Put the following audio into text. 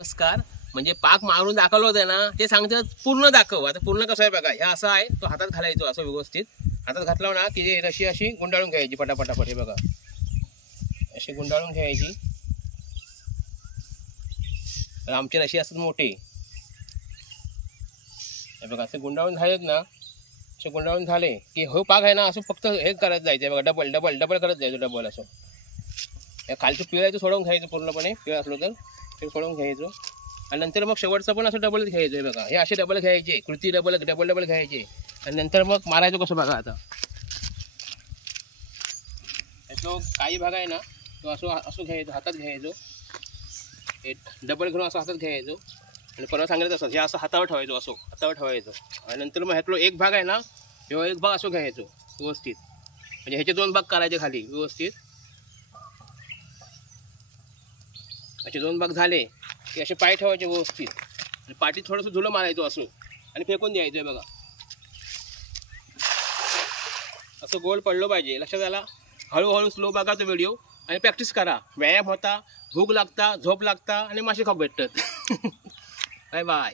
नमस्कार. म्हणजे पाक मारून दाखवलं होतं ना ते सांगतात पूर्ण दाखव. आता पूर्ण कसं आहे बघा, ह्या असं आहे तो हातात घालायचो असं व्यवस्थित. हातात घातला ना की रशी अशी गुंडाळून घ्यायची पटापटापट. हे बघा अशी गुंडाळून घ्यायची. आमची रशी असतात मोठी. हे बघा असे गुंडाळून झालेत ना, असे गुंडाळून झाले की हो पाक आहे ना असं फक्त हे करत जायचं. बघा डबल डबल डबल करत जायचं. डबल असं या खालचं पिळायचं सोडून घ्यायचं पूर्णपणे. पिळ असलो तर ते सोडून घ्यायचं आणि नंतर मग शेवटचं पण असं डबल घ्यायचं. हे बघा हे असे डबल घ्यायचे, कृती डबल डबल डबल घ्यायचे आणि नंतर मग मारायचं कसं बघा. आता तो काही भाग आहे ना तो असं असं घ्यायचं, हातात घ्यायचो. एक डबल घेऊन असं हातात घ्यायचो आणि परवा सांगितलं तसं हे असं हातावर ठेवायचो. असं हातावर ठेवायचं आणि नंतर मग ह्यातलो एक भाग आहे ना किंवा एक भाग असं घ्यायचो व्यवस्थित. म्हणजे ह्याचे दोन भाग करायचे खाली व्यवस्थित. असे दोन भाग झाले की असे पाय ठेवायचे व्यवस्थित आणि पाठीत थोडंसं धुलं मारायचं असं आणि फेकून द्यायचं. आहे बघा असं गोल पडलं पाहिजे. लक्षात आला. हळूहळू स्लो बघा तो व्हिडिओ आणि प्रॅक्टिस करा. व्यायाम होता, भूक लागता, झोप लागता आणि मासे खाऊ भेटतात. Bye bye.